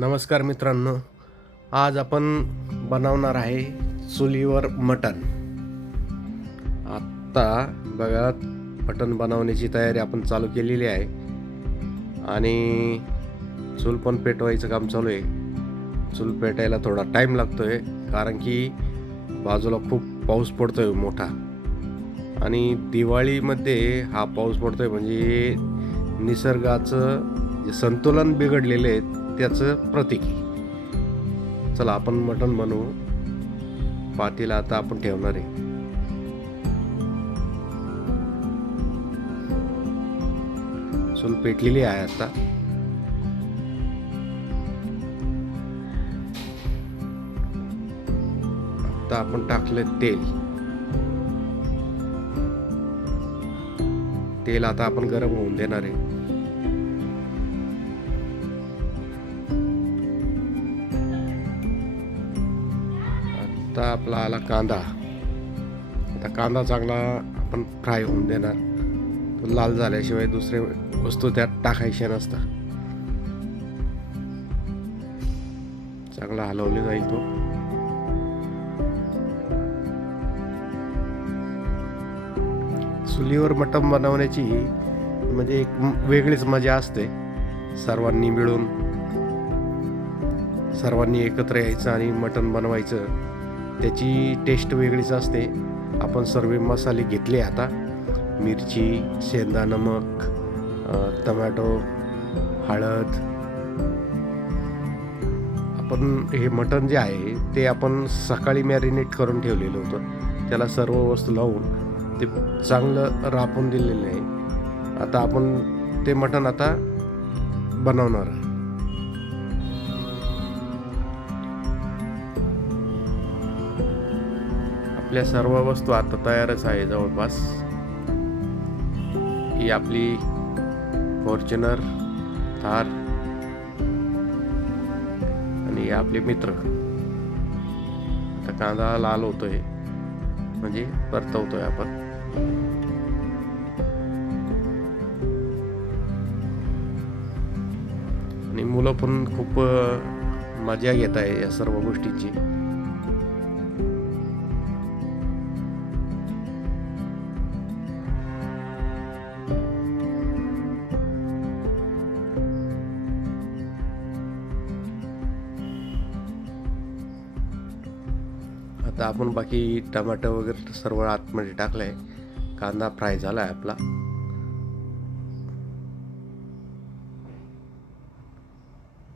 नमस्कार मित्रांनो, आज आपण बनवणार आहे चुलीवर मटण. आत्ता बघा, मटण बनवण्याची तयारी आपण चालू केलेली आहे आणि चूल पण पेटवायचं काम चालू आहे. चूल पेटायला थोडा टाईम लागतो आहे, कारण की बाजूला खूप पाऊस पडतो आहे मोठा, आणि दिवाळीमध्ये हा पाऊस पडतो आहे म्हणजे निसर्गाचं जे संतुलन बिघडलेलं आहे त्याचं प्रतीक आहे. चला आपण मटण बनवू. पातेलं आता आपण ठेवणार आहे. चूल पेटलेली आहे आता. आता आपण टाकलं तेल आता आपण गरम होऊन देणार आहे. आता आपला आला कांदा. आता कांदा चांगला आपण फ्राय होऊन देणार. तो लाल झाल्याशिवाय दुसरे वस्तू त्यात टाकायचे नसतात. चांगला हलवले जाईल तो. चुलीवर मटण बनवण्याची म्हणजे एक वेगळीच मजा असते. सर्वांनी मिळून, सर्वांनी एकत्र यायचं आणि मटण बनवायचं, त्याची टेस्ट वेगळीच असते. आपण सर्व मसाले घेतले. आता मिरची, शेंदा, नमक, टमॅटो, हळद. आपण हे मटण जे आहे ते आपण सकाळी मॅरिनेट करून ठेवलेलं होतं. त्याला सर्व वस्तू लावून ते चांगलं रापून दिलेलं आहे. आता आपण ते मटण आता बनवणार. आपल्या सर्व वस्तू आता तयारच आहे जवळपास. ही आपली फॉर्च्युनर, थार आणि हे आपले मित्र. आता कांदा लाल होतोय म्हणजे परतवतोय आपण. आणि मुलं पण खूप मजा घेत आहे या सर्व गोष्टीची. आता आपण बाकी टमाटर वगैरे सर्व आतमध्ये टाकलंय. कांदा फ्राय झालाय आपला.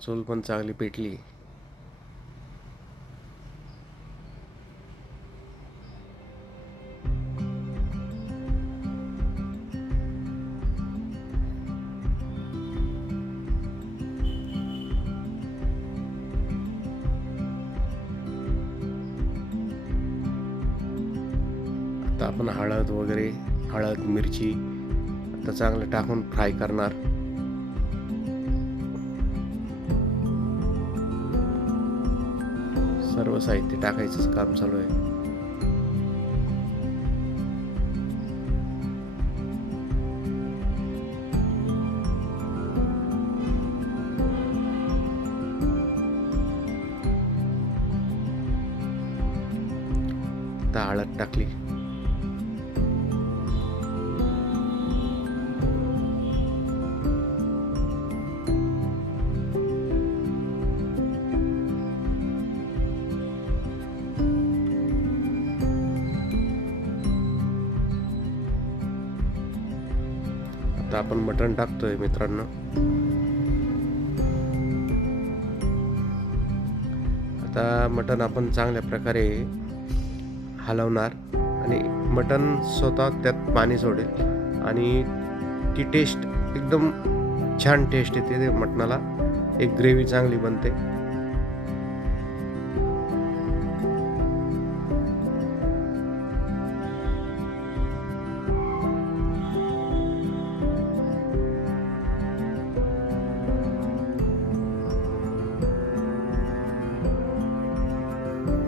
चूल पण चांगली पेटली. आता आपण हळद, मिरची आता चांगलं टाकून फ्राय करणार. सर्व साहित्य टाकायचं काम चालू आहे. आता हळद टाकली. आता आपण मटण टाकतोय मित्रांनो. आता मटण आपण चांगल्या प्रकारे हलवणार आणि मटण स्वतः त्यात पाणी सोडेल आणि ती टेस्ट एकदम छान टेस्ट येते. ते मटणाला एक ग्रेव्ही चांगली बनते.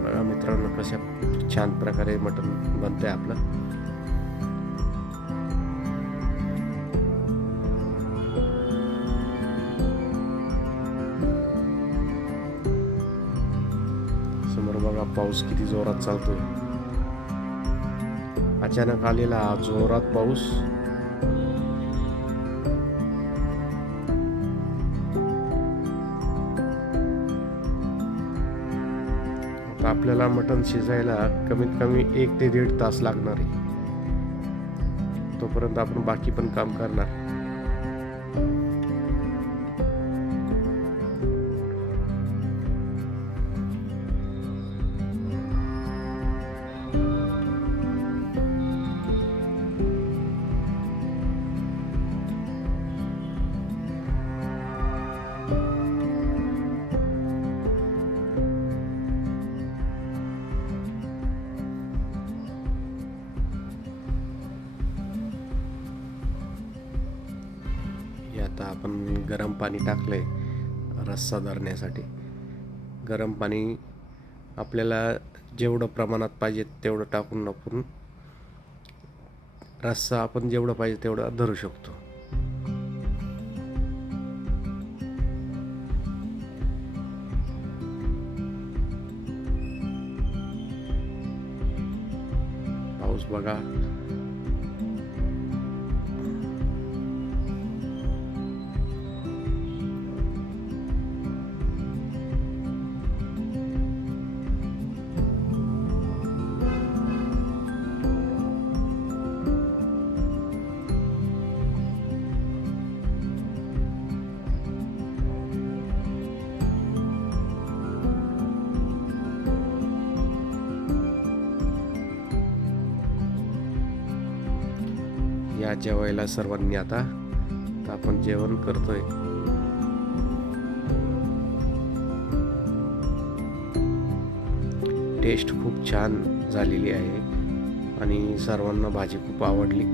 बघा मित्रांनो, कशा छान प्रकारे मटण बनतंय आपलं. बघा पाऊस किती जोरात चालतोय. अचानक आलेला हा जोरात पाऊस आता आपल्याला मटण शिजायला कमीत कमी 1 ते 1.5 तास लागणार आहे. तोपर्यंत आपण बाकी पण काम करणार. हे आता आपण गरम पाणी टाकलंय रस्सा धरण्यासाठी. गरम पाणी आपल्याला जेवढं प्रमाणात पाहिजे तेवढं टाकून आपण रस्सा आपण जेवढं पाहिजे तेवढं धरू शकतो. पाऊस बघा या जेवायला सर्वांनी आता. तर आपण जेवण करतोय. टेस्ट खूप छान झालेली आहे आणि सर्वांना भाजी खूप आवडली.